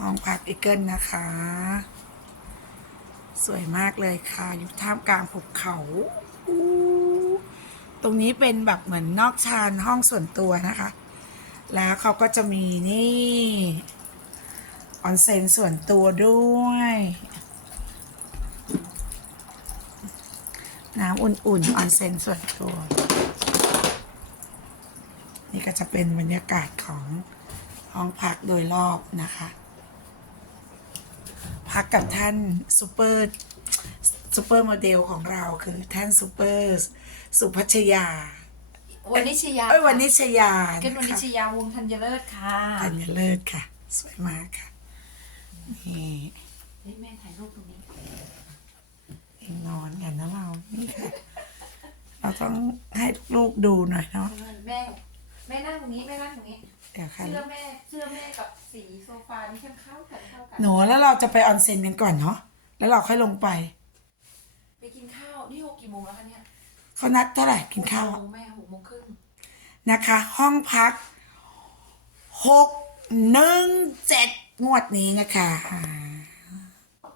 ห้องพักอีเกิลนะคะ สวยมากเลยค่ะ อยู่ท่ามกลางภูเขา ตรงนี้เป็นแบบเหมือนนอกชานห้องส่วนตัวนะคะ แล้วเขาก็จะมีนี่ออนเซ็นส่วนตัวด้วย น้ำอุ่นๆออนเซ็นส่วนตัว นี่ก็จะเป็นบรรยากาศของ ห้องพักโดยรอบนะคะ พักกับท่านซูเปอร์ซูเปอร์โมเดลของเราคือท่านซูเปอร์สุพัชยาวันนิชยาเอ้ยวันนิชยาเกิดวันนินะคะชยาวงศ์ธัญเลิศค่ะธัญเลิศค่ะ สวยมากค่ะนี่เฮ้ยแม่ถ่ายรูปตรงนี้เองนอนกันนะเรานี่ค่ะเราต้องให้ลูกดูหน่อยเนาะ แม่แม่นั่งตรงนี้แม่นั่งตรงนี้ เดี๋ยวค่ะเสื้อแม่เสื้อแม่กับสีโซฟานี่เข้มเข้ากันเข้ากันหนูแล้วเราจะไปออนเซ็นกันก่อนเนาะแล้วเราค่อยลงไปไปกินข้าวนี่หกกี่โมงแล้วคะเนี่ยเขานัดเท่าไหร่กินข้าวหกอะโมงแม่หกโมงครึ่งนะคะ ห้องพักหกหนึ่งเจ็ดงวดนี้นะคะอ่า